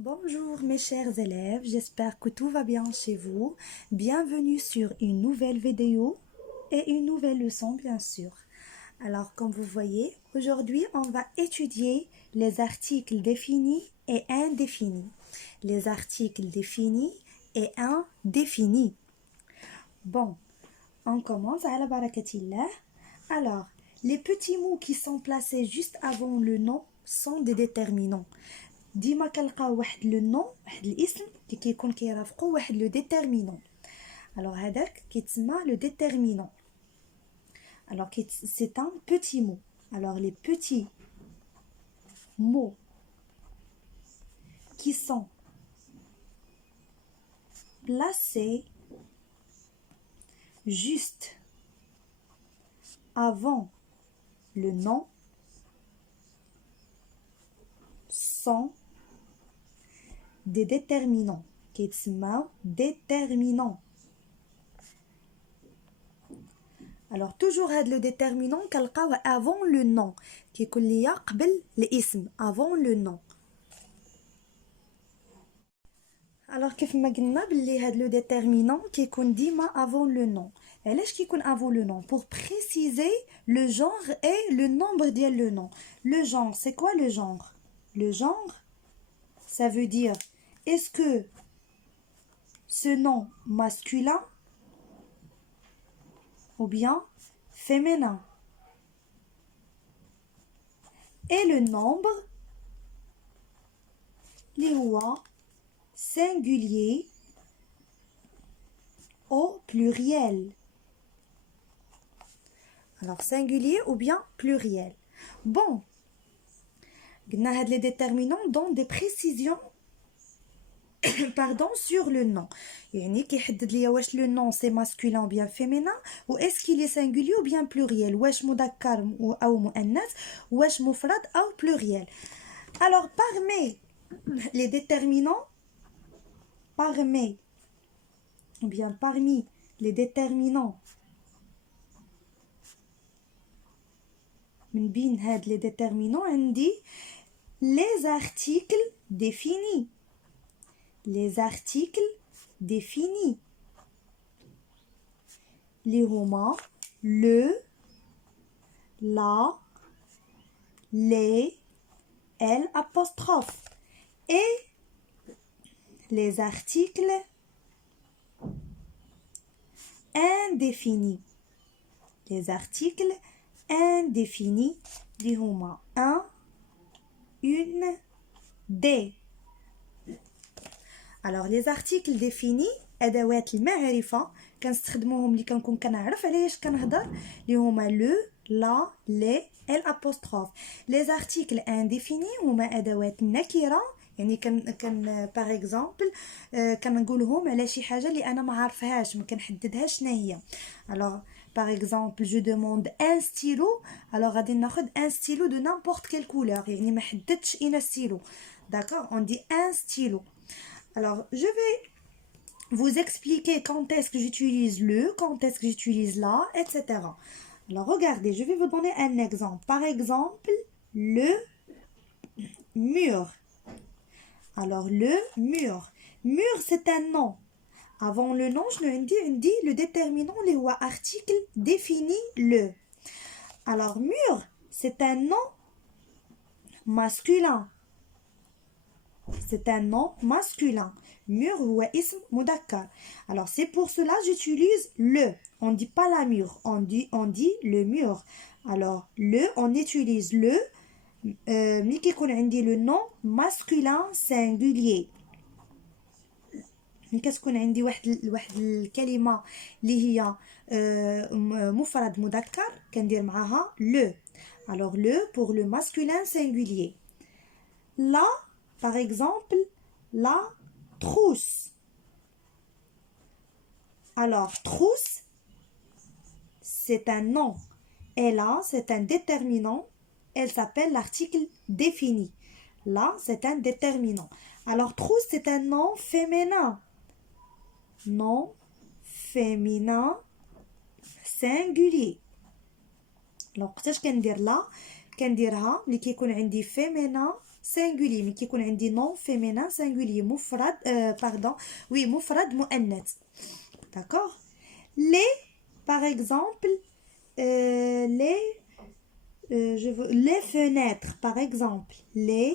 Bonjour mes chers élèves, j'espère que tout va bien chez vous. Bienvenue sur une nouvelle vidéo et une nouvelle leçon bien sûr. Alors comme vous voyez, aujourd'hui on va étudier les articles définis et indéfinis. Les articles définis et indéfinis. Bon, on commence à la barakatillah. Alors, les petits mots qui sont placés juste avant le nom sont des déterminants. ديما كنلقاو واحد لو نون واحد الاسم اللي كيكون كيرافقو واحد لو ديتيرمينون. alors هذاك كيتسمى لو déterminant. alors c'est un petit mot. alors les petits mots qui sont placés juste avant le nom sont des déterminants كيتسمى déterminants. alors toujours هاد le déterminant كنلقاوه avant le nom كيكون ليا قبل الاسم avant le nom. alors كيف ما قلنا بلي هاد le déterminant كيكون ديما avant le nom. علاش كيكون avant le nom? pour préciser le genre et le nombre ديال le nom. le genre c'est quoi le genre? le genre ça veut dire est-ce que ce nom masculin ou bien féminin. Et le nombre اللي هو singulier au pluriel. alors singulier ou bien pluriel. bon قلنا هاد les déterminants donnent des précisions pardon sur le nom. يعني كيحدد ليا واش le nom c'est masculin ou bien féminin ou est-ce qu'il est singulier ou bien pluriel. واش مذكر او مؤنث واش مفرد او pluriel. alors parmi les déterminants parmi les déterminants من بين هاد les déterminants عندي les articles définis. les articles définis اللي هما le, la, les, elle apostrophe et les articles indéfinis. les articles indéfinis اللي هما un, une, des. alors les articles définis ادوات المعرفه كنستخدموهم اللي كنكون كنعرف علاش كنهضر اللي هما لو لا لي ال apostrophe. les articles indéfinis هما ادوات النكره يعني كان باغ اكزومبل كنقولهم على شي حاجه اللي انا ما عارفهاش ما كنحددهاش شنو هي. alors par exemple je demande un stylo alors غادي ناخذ un stylo de n'importe quelle couleur يعني ما حددتش اين stylo. d'accord on dit un stylo. alors je vais vous expliquer quand est-ce que j'utilise le, quand est-ce que j'utilise la, etc. alors regardez, je vais vous donner un exemple. par exemple le mur. alors le mur c'est un nom. avant le nom je le dis le déterminant اللي هو article défini le. alors mur c'est un nom masculin. c'est un nom masculin. mur هو اسم مذكر. alors c'est pour cela j'utilise le. on dit pas la mur, on dit le mur. alors le on utilise le ملي كيكون عندي le nom masculin singulier. ملي كتكون عندي واحد الكلمه اللي هي مفرد مذكر كندير معاها le. alors le pour le masculin singulier. là par exemple la trousse. alors trousse c'est un nom et là c'est un déterminant. elle s'appelle l'article défini. là c'est un déterminant. alors trousse c'est un nom féminin. nom féminin singulier. alors وقتاش كندير لا كنديرها ملي كيكون عندي féminin singulier mais كيكون عندي nom féminin singulier مفرد pardon oui مفرد مؤنث d'accord les par exemple les fenêtres par exemple les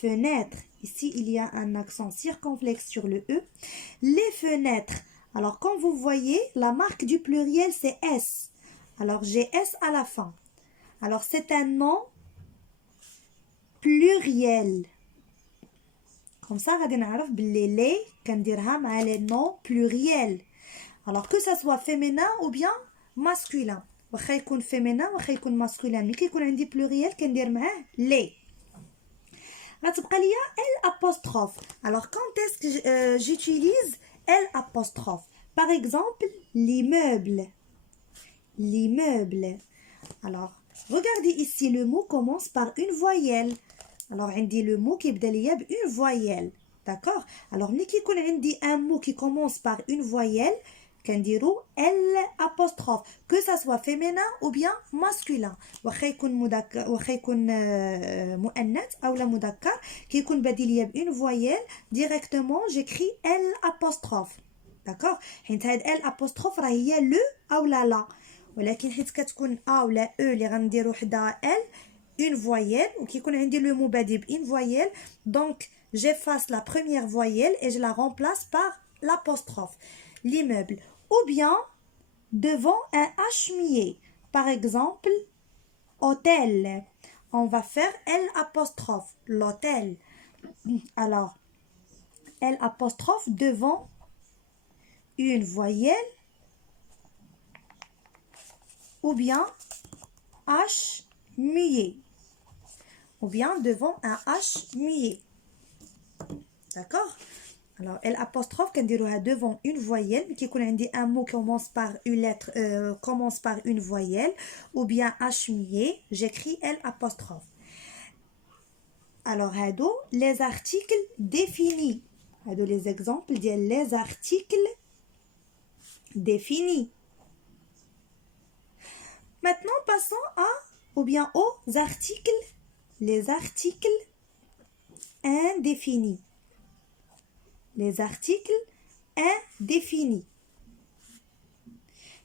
fenêtres ici il y a un accent circonflexe sur le e les fenêtres alors quand vous voyez la marque du pluriel c'est s alors j'ai s à la fin alors c'est un nom pluriel comme ça غادي نعرف باللي les كنديرها مع les noms pluriels alors que ça soit féminin ou bien masculin واخا يكون féminin واخا يكون masculin ملي كيكون عندي pluriel كندير معاه les غتبقى ليا l apostrophe alors quand est-ce que j'utilise l apostrophe par exemple l'immeuble alors regardez ici le mot commence par une voyelle alors عندي le mot كيبدا ليا une voyelle d'accord alors ملي كيكون عندي un mot qui commence par une voyelle كنديرو l apostrophe que ça soit féminin ou bien masculin واخا يكون مذكر واخا يكون مؤنث اولا مذكر كيكون بادي ليا une voyelle directement j'écris l apostrophe d'accord حيت هاد l apostrophe راه هي le اولا لا ولكن حيت كتكون ا ولا او اللي غنديرو حدا ال une voyelle وكيكون عندي le mot بادي une voyelle donc j'efface la première voyelle et je la remplace par l'apostrophe l'immeuble ou bien devant un h muet par exemple hôtel on va faire l apostrophe l'hôtel alors l apostrophe devant une voyelle ou bien h muet ou bien devant un h muet d'accord alors l apostrophe كنديروها devant une voyelle mais كيكون عندي un mot commence par une lettre commence par une voyelle ou bien h muet j'écris l apostrophe alors هادو les articles définis هادو les exemples ديال les articles définis maintenant passons à ou bien aux articles les articles indéfinis les articles indéfinis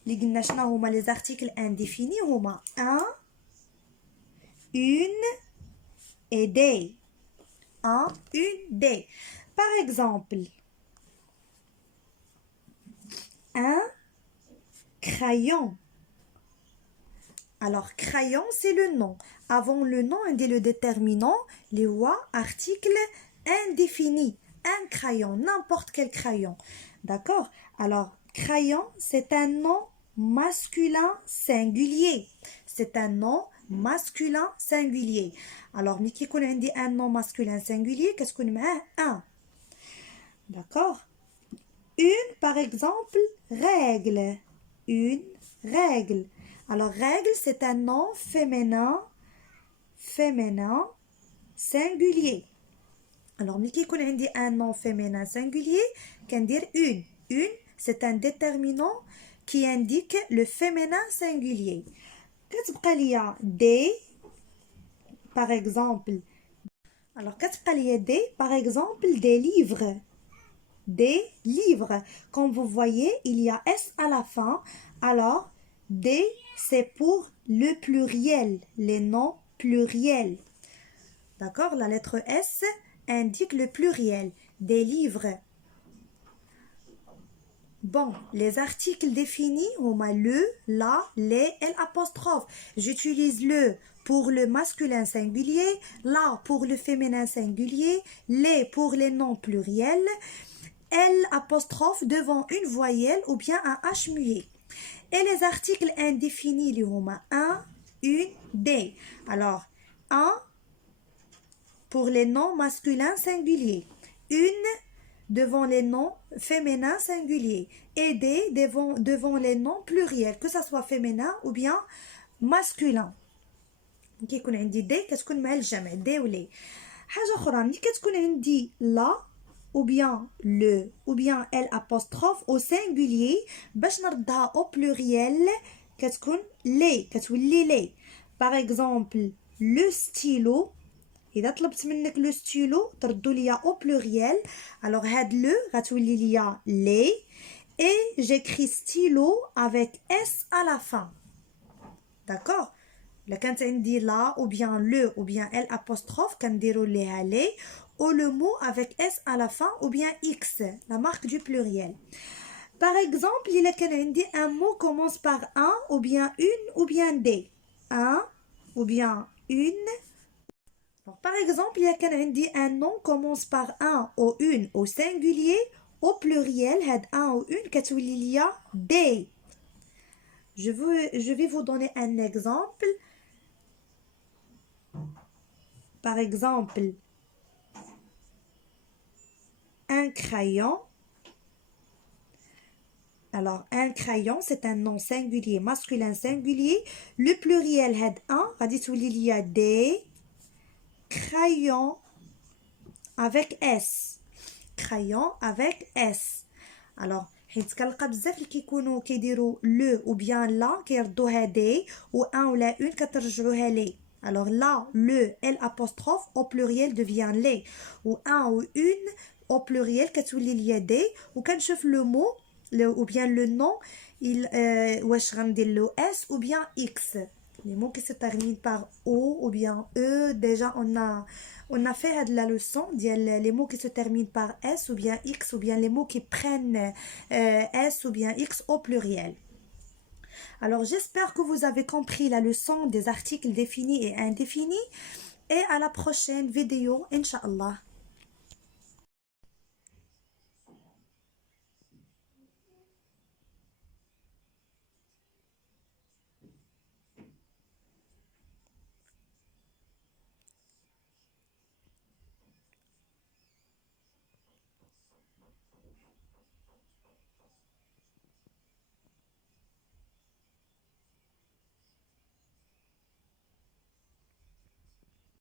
اللي قلنا شنو هما les articles indéfinis هما un une et des un une des par exemple un crayon alors crayon c'est le nom avant le nom on dit le déterminant les voix article indéfini un crayon n'importe quel crayon d'accord alors crayon c'est un nom masculin singulier c'est un nom masculin singulier alors ملي كيكون عندي un nom masculin singulier كتكون معاه un d'accord une par exemple règle une règle alors règle c'est un nom féminin singulier alors ملي كيكون عندي un nom féminin singulier كندير une c'est un déterminant qui indique le féminin singulier كتبقى ليا des par exemple alors كتبقى ليا des par exemple des livres comme vous voyez il y a s à la fin alors des c'est pour le pluriel les noms pluriels d'accord la lettre s indique le pluriel des livres bon les articles définis huma le la les l apostrophe j'utilise le pour le masculin singulier la pour le féminin singulier les pour les noms pluriels l apostrophe devant une voyelle ou bien un h muet et les articles indéfinis li huma un une des alors un pour les noms masculins singuliers une devant les noms féminins singuliers et des devant les noms pluriels que ça soit féminin ou bien masculin كيكون عندي دي كتكون مع الجمع دي ولي حاجه اخرى ملي كتكون عندي لا ou bien le ou bien l apostrophe au singulier باش نردها au pluriel كتكون les كتولي les par exemple le stylo إذا طلبت منك لو ستيلو تردو ليا au pluriel. Alors هاد لو غتولي ليا لي et j'écris stylo avec S à la fin. D'accord? là كانت عندي لا ou bien le ou bien L apostrophe كنديرو ليها لي ou le mot avec S à la fin ou bien X, la marque du pluriel. Par exemple, il y a un mot commence par un ou bien une ou bien des. Un ou bien une. Alors, par exemple, il y a un nom commence par un ou une au singulier, au pluriel, had un ou une, il y a des. Je vais vous donner un exemple. Par exemple, un crayon. Alors, un crayon, c'est un nom singulier, masculin singulier. Le pluriel, had un, il y a des crayons avec S. Crayon avec S. Alors, حيت كنلقى بزاف اللي كيكونوا كيديروا لو ou bien لا كيردوها دي و un ou la une كترجعوها لي. Alors là, le L apostrophe au pluriel devient les ou un ou une au pluriel كتولي ليا دي وكنشوف le mot ou bien le nom il واش غندير له S ou bien X. Les mots qui se terminent par O ou bien E, déjà on a fait la leçon, les mots qui se terminent par S ou bien X ou bien les mots qui prennent S ou bien X au pluriel. Alors j'espère que vous avez compris la leçon des articles définis et indéfinis et à la prochaine vidéo, Inch'Allah.